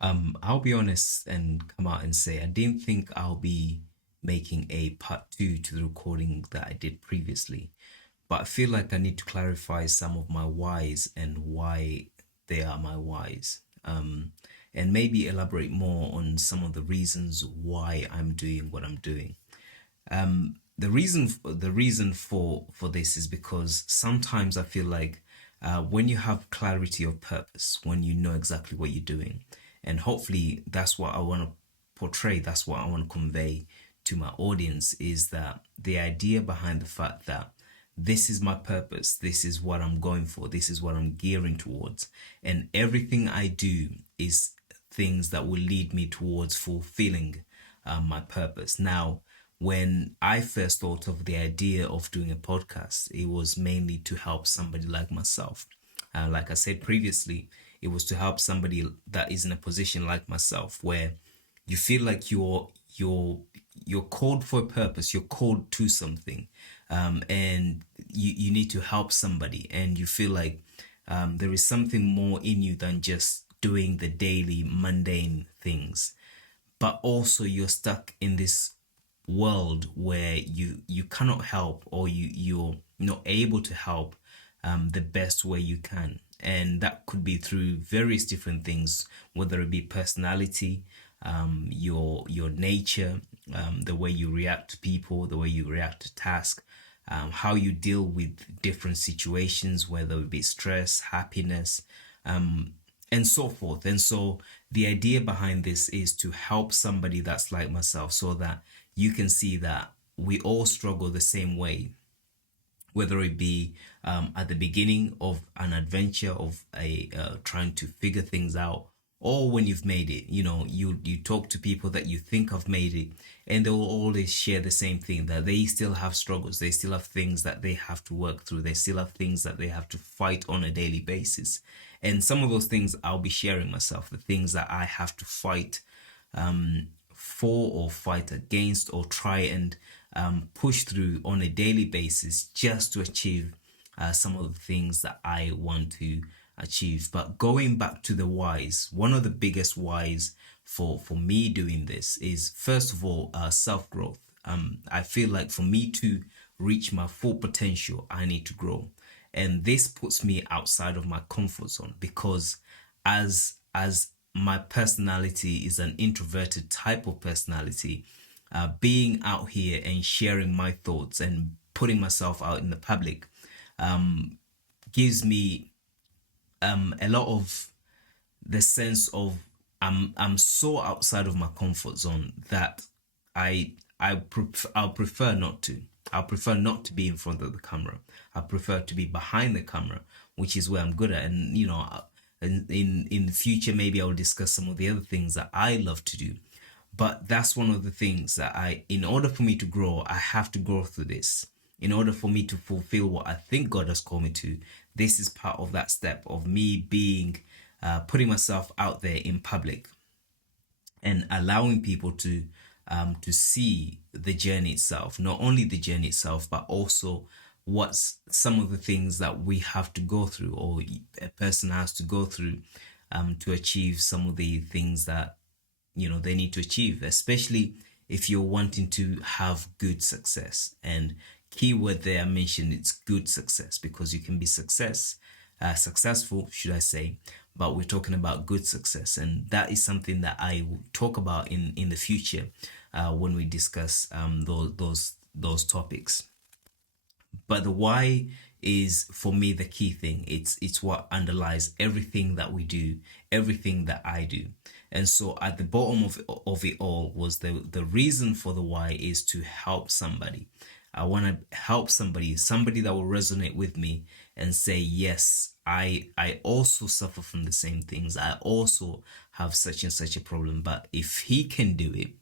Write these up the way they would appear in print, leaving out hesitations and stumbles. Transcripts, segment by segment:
I'll be honest and come out and say I didn't think I'll be making a part two to the recording that I did previously, but I feel like I need to clarify some of my whys and why they are my whys. And maybe elaborate more on some of the reasons why I'm doing what I'm doing. The reason for this is because sometimes I feel like when you have clarity of purpose, when you know exactly what you're doing, and hopefully that's what I want to portray, that's what I want to convey to my audience, is that the idea behind the fact that this is my purpose, this is what I'm going for, this is what I'm gearing towards, and everything I do is things that will lead me towards fulfilling my purpose. Now, when I first thought of the idea of doing a podcast, it was mainly to help somebody like myself. Like I said previously, it was to help somebody that is in a position like myself where you feel like you're called for a purpose, you're called to something, and you need to help somebody, and you feel like there is something more in you than just doing the daily mundane things, but also you're stuck in this world where you cannot help, or you're not able to help the best way you can, and that could be through various different things, whether it be personality, your nature, the way you react to people, the way you react to tasks, how you deal with different situations, whether it be stress, happiness, and so forth. And so the idea behind this is to help somebody that's like myself, so that you can see that we all struggle the same way, whether it be at the beginning of an adventure of a trying to figure things out, or when you've made it. You talk to people that you think have made it, and they will always share the same thing, that they still have struggles, they still have things that they have to work through, they still have things that they have to fight on a daily basis. And some of those things I'll be sharing myself, the things that I have to fight for, or fight against, or try and push through on a daily basis, just to achieve some of the things that I want to achieve. But going back to the whys, one of the biggest whys for me doing this is, first of all, self growth. I feel like for me to reach my full potential, I need to grow, and this puts me outside of my comfort zone, because as my personality is an introverted type of personality, being out here and sharing my thoughts and putting myself out in the public gives me a lot of the sense of I'm so outside of my comfort zone that I'll prefer not to. I'll prefer not to be in front of the camera. I prefer to be behind the camera, which is where I'm good at. And in the future, maybe I'll discuss some of the other things that I love to do. But that's one of the things that in order for me to grow, I have to go through this. In order for me to fulfill what I think God has called me to, this is part of that step of me being, putting myself out there in public, and allowing people to see the journey itself, not only the journey itself, but also what's some of the things that we have to go through, or a person has to go through, to achieve some of the things that they need to achieve, especially if you're wanting to have good success. And keyword there I mentioned, it's good success, because you can be successful, should I say, but we're talking about good success, and that is something that I will talk about in the future, when we discuss those topics. But the why is, for me, the key thing. It's what underlies everything that we do, everything that I do. And so at the bottom of it all was the reason for the why is to help somebody. I want to help somebody that will resonate with me and say, yes, I also suffer from the same things. I also have such and such a problem. But if he can do it,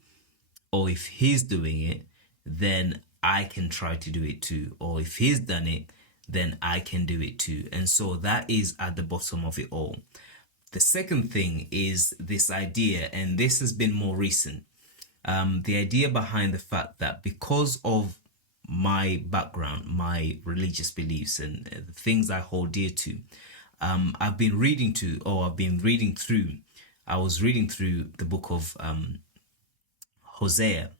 or if he's doing it, then I can try to do it too. Or if he's done it, then I can do it too. And so that is at the bottom of it all. The second thing is this idea, and this has been more recent, the idea behind the fact that, because of my background, my religious beliefs, and the things I hold dear to, I've been reading through I was reading through the book of Hosea,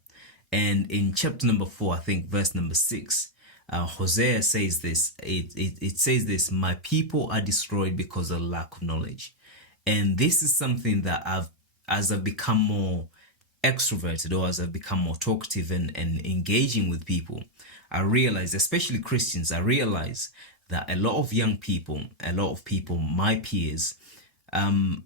and in chapter number 4, I think verse number 6, Hosea says this. It says this: "My people are destroyed because of lack of knowledge," and this is something that as I've become more extroverted, or as I've become more talkative and engaging with people, I realize, especially Christians, I realize that a lot of young people, a lot of people, my peers, um,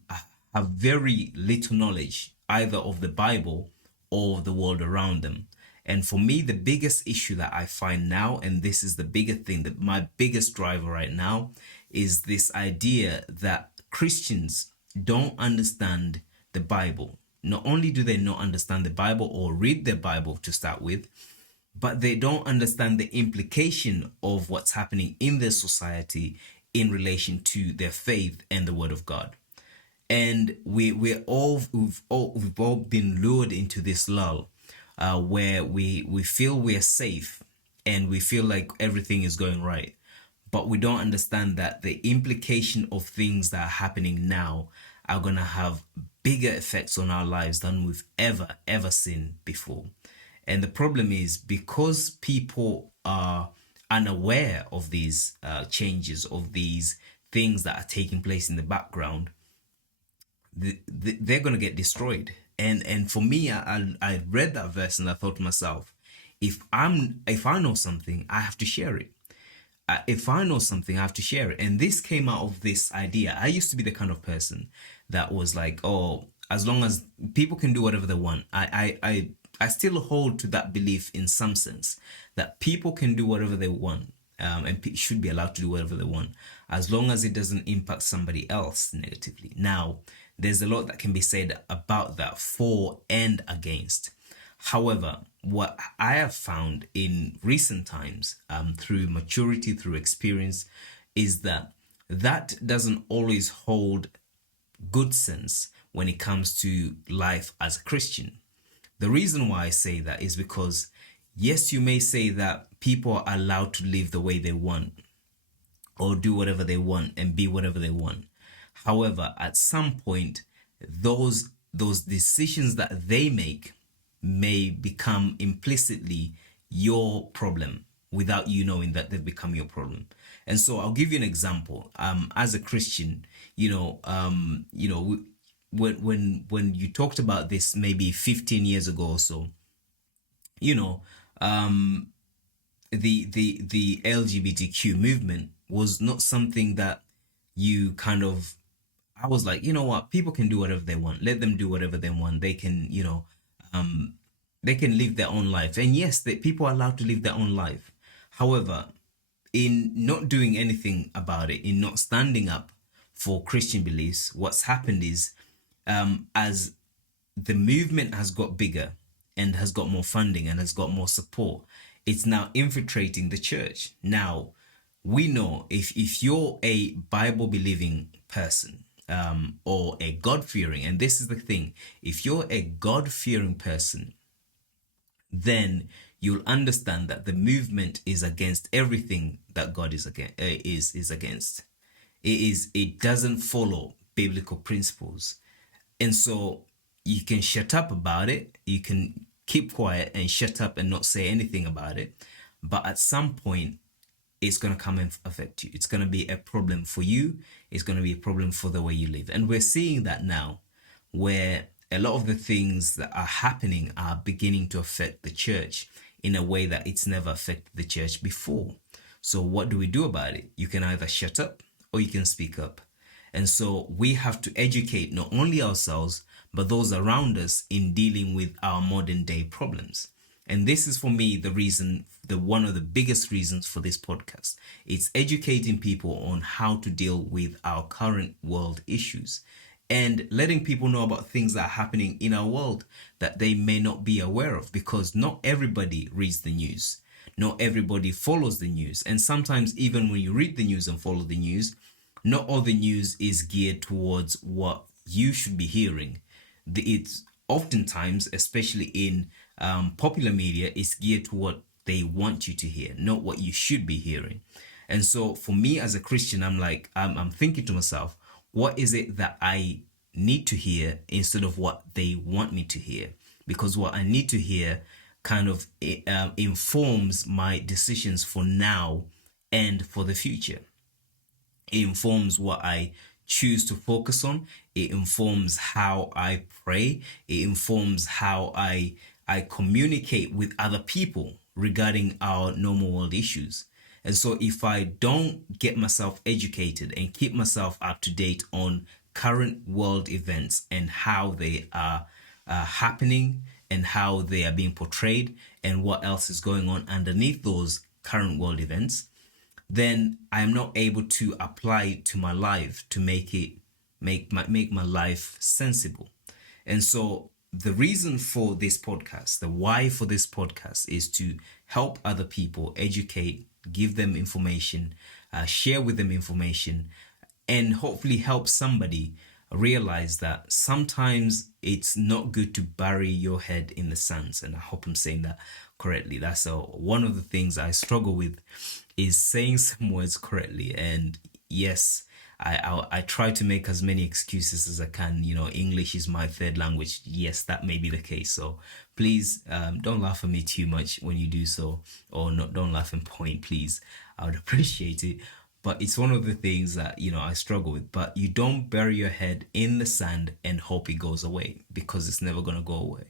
have very little knowledge either of the Bible or the world around them. And for me, the biggest issue that I find now, and this is the bigger thing, that my biggest driver right now, is this idea that Christians don't understand the Bible. Not only do they not understand the Bible or read the Bible to start with, but they don't understand the implication of what's happening in their society in relation to their faith and the Word of God. And we've all been lured into this lull, where we feel we're safe and we feel like everything is going right, but we don't understand that the implication of things that are happening now are going to have bigger effects on our lives than we've ever seen before. And the problem is, because people are unaware of these changes, of these things that are taking place in the background, they're going to get destroyed. And for me, I read that verse and I thought to myself, if I know something, I have to share it. If I know something, I have to share it. And this came out of this idea. I used to be the kind of person that was like, oh, as long as people can do whatever they want. I still hold to that belief in some sense, that people can do whatever they want, and should be allowed to do whatever they want, as long as it doesn't impact somebody else negatively. Now, there's a lot that can be said about that, for and against. However, what I have found in recent times, through maturity, through experience, is that that doesn't always hold good sense when it comes to life as a Christian. The reason why I say that is because, yes, you may say that people are allowed to live the way they want, or do whatever they want and be whatever they want. However, at some point, those decisions that they make may become implicitly your problem without you knowing that they've become your problem. And so I'll give you an example. As a Christian, when you talked about this maybe 15 years ago or so, you know, the LGBTQ movement was not something that you kind of, I was like, you know what, people can do whatever they want. Let them do whatever they want. They can, um, they can live their own life. And yes, people are allowed to live their own life. However, in not doing anything about it, in not standing up for Christian beliefs, what's happened is, as the movement has got bigger and has got more funding and has got more support, it's now infiltrating the church. Now, we know, if you're a Bible believing person, or a God fearing, and this is the thing, if you're a God fearing person, then you'll understand that the movement is against everything that God is against. Is against. It doesn't follow biblical principles. And so you can shut up about it. You can keep quiet and shut up and not say anything about it. But at some point, it's going to come and affect you. It's going to be a problem for you. It's going to be a problem for the way you live. And we're seeing that now, where a lot of the things that are happening are beginning to affect the church in a way that it's never affected the church before. So what do we do about it? You can either shut up or you can speak up. And so we have to educate not only ourselves, but those around us in dealing with our modern day problems. And this is, for me, the reason, one of the biggest reasons for this podcast. It's educating people on how to deal with our current world issues, and letting people know about things that are happening in our world that they may not be aware of, because not everybody reads the news. Not everybody follows the news. And sometimes, even when you read the news and follow the news, not all the news is geared towards what you should be hearing. It's oftentimes, especially in popular media, is geared to what they want you to hear, not what you should be hearing. And so for me as a Christian, I'm thinking to myself, what is it that I need to hear instead of what they want me to hear. Because what I need to hear kind of informs my decisions for now and for the future. It informs what I choose to focus on. It informs how I pray. It informs how I communicate with other people regarding our normal world issues. And so if I don't get myself educated and keep myself up to date on current world events and how they are happening and how they are being portrayed and what else is going on underneath those current world events, then I am not able to apply it to my life to make my life sensible. And so the reason for this podcast, the why for this podcast, is to help other people, educate, give them information, share with them information, and hopefully help somebody realize that sometimes it's not good to bury your head in the sands. And I hope I'm saying that correctly. That's one of the things I struggle with, is saying some words correctly. And yes, I try to make as many excuses as I can. English is my third language. Yes, that may be the case. So please, don't laugh at me too much when you do so, or not. Don't laugh and point, please. I would appreciate it. But it's one of the things that I struggle with. But you don't bury your head in the sand and hope it goes away, because it's never gonna go away.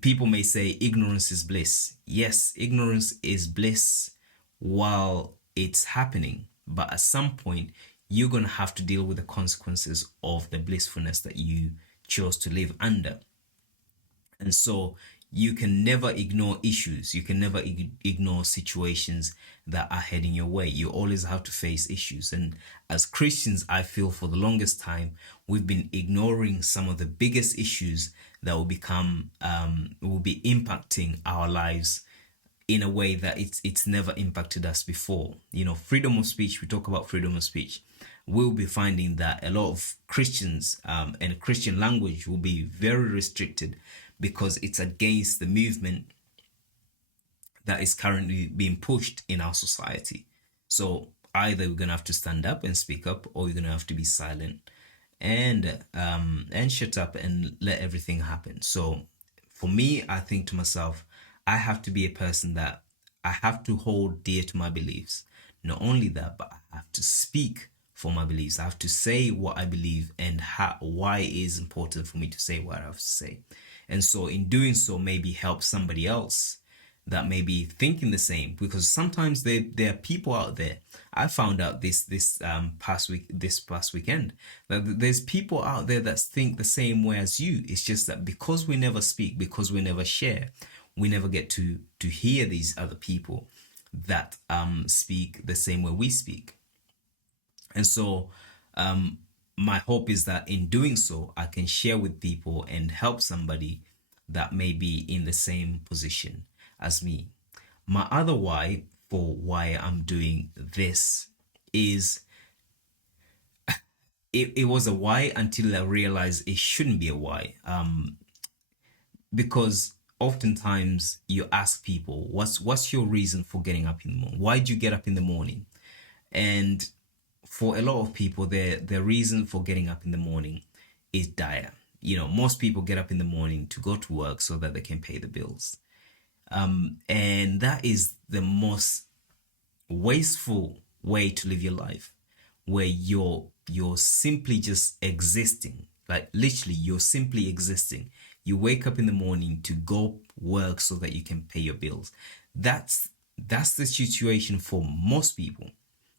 People may say ignorance is bliss. Yes, ignorance is bliss while it's happening, but at some point you're going to have to deal with the consequences of the blissfulness that you chose to live under. And so you can never ignore issues. You can never ignore situations that are heading your way. You always have to face issues. And as Christians, I feel for the longest time, we've been ignoring some of the biggest issues that will be impacting our lives in a way that it's never impacted us before. Freedom of speech. We talk about freedom of speech. We'll be finding that a lot of Christians and Christian language will be very restricted, because it's against the movement that is currently being pushed in our society. So either we're gonna have to stand up and speak up, or we're gonna have to be silent and shut up and let everything happen. So for me, I think to myself, I have to be a person that I have to hold dear to my beliefs. Not only that, but I have to speak for my beliefs. I have to say what I believe, and why it is important for me to say what I have to say. And so in doing so, maybe help somebody else that may be thinking the same, because sometimes there are people out there. I found out this past weekend, that there's people out there that think the same way as you. It's just that because we never speak, because we never share, we never get to hear these other people that speak the same way we speak. And so my hope is that in doing so, I can share with people and help somebody that may be in the same position as me. My other why for why I'm doing this is, it was a why until I realized it shouldn't be a why. Because oftentimes you ask people, what's your reason for getting up in the morning? Why do you get up in the morning? And for a lot of people, their reason for getting up in the morning is dire. Most people get up in the morning to go to work so that they can pay the bills. And that is the most wasteful way to live your life, where you're simply just existing. Like literally, you're simply existing. You wake up in the morning to go work so that you can pay your bills. That's the situation for most people.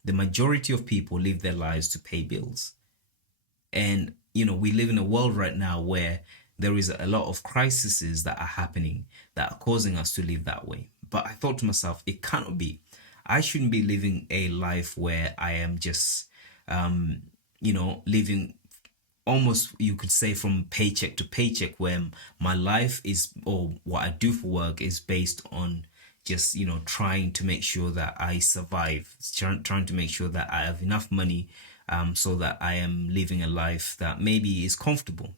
The majority of people live their lives to pay bills. And we live in a world right now where there is a lot of crises that are happening that are causing us to live that way. But I thought to myself, it cannot be. I shouldn't be living a life where I am just living almost, you could say, from paycheck to paycheck, where my life is, or what I do for work is based on just trying to make sure that I survive, trying to make sure that I have enough money, so that I am living a life that maybe is comfortable.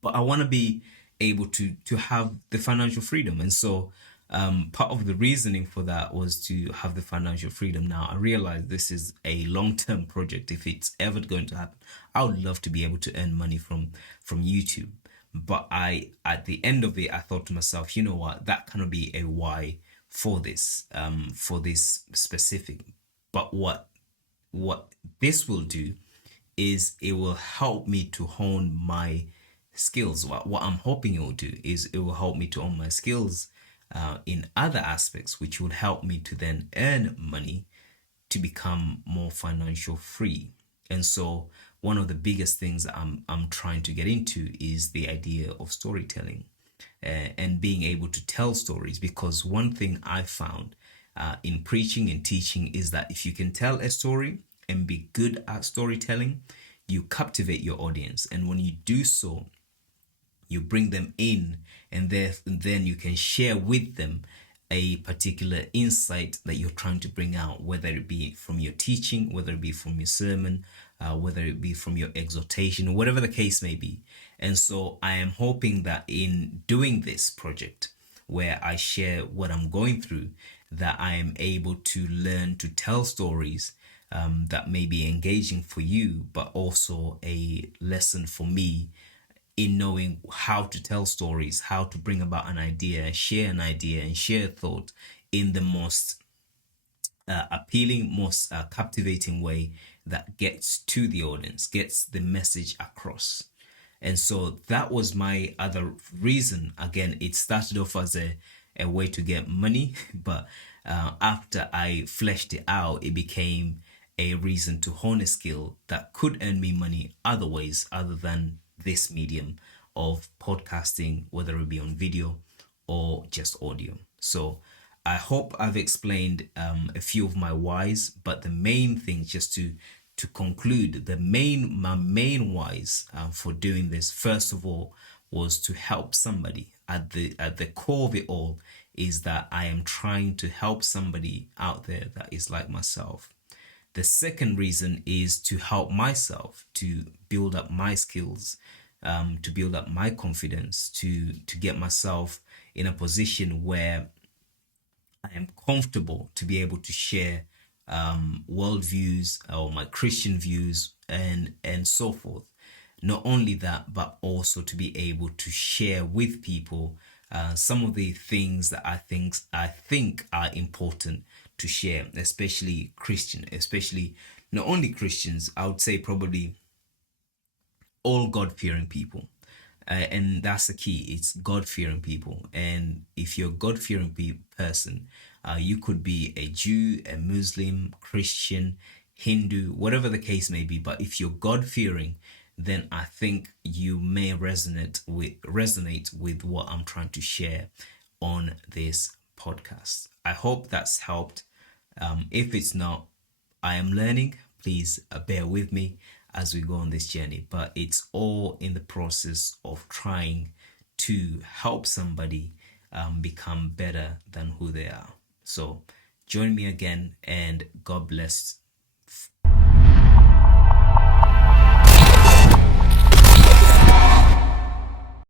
But I want to be able to have the financial freedom. And so Part of the reasoning for that was to have the financial freedom. Now I realize this is a long-term project. If it's ever going to happen, I would love to be able to earn money from YouTube. But at the end of it, I thought to myself, you know what, that cannot be a why for this specific. But what this will do is it will help me to hone my skills. What I'm hoping it will do is it will help me to hone my skills in other aspects, which will help me to then earn money to become more financial free. And so one of the biggest things I'm trying to get into is the idea of storytelling, and being able to tell stories. Because one thing I found in preaching and teaching is that if you can tell a story and be good at storytelling, you captivate your audience. And when you do so, you bring them in, and then you can share with them a particular insight that you're trying to bring out, whether it be from your teaching, whether it be from your sermon, whether it be from your exhortation, whatever the case may be. And so I am hoping that in doing this project, where I share what I'm going through, that I am able to learn to tell stories that may be engaging for you, but also a lesson for me in knowing how to tell stories, how to bring about an idea, and share a thought in the most appealing, most captivating way that gets to the audience, gets the message across. And so that was my other reason. Again, it started off as a way to get money, but after I fleshed it out, it became a reason to hone a skill that could earn me money other ways other than this medium of podcasting, whether it be on video or just audio. So I hope I've explained a few of my whys, but the main thing, just to conclude, my main whys for doing this, first of all, was to help somebody. At the core of it all is that I am trying to help somebody out there that is like myself. The second reason is to help myself to build up my skills, to build up my confidence, to get myself in a position where I am comfortable to be able to share world views or my Christian views and so forth. Not only that, but also to be able to share with people some of the things that I think are important to share, especially Christian, especially not only Christians. I would say probably all God-fearing people. And that's the key. It's God-fearing people. And if you're a God-fearing person, you could be a Jew, a Muslim, Christian, Hindu, whatever the case may be. But if you're God-fearing, then I think you may resonate with what I'm trying to share on this podcast. I hope that's helped. If it's not, I am learning. Please bear with me as we go on this journey. But it's all in the process of trying to help somebody become better than who they are. So join me again, and God bless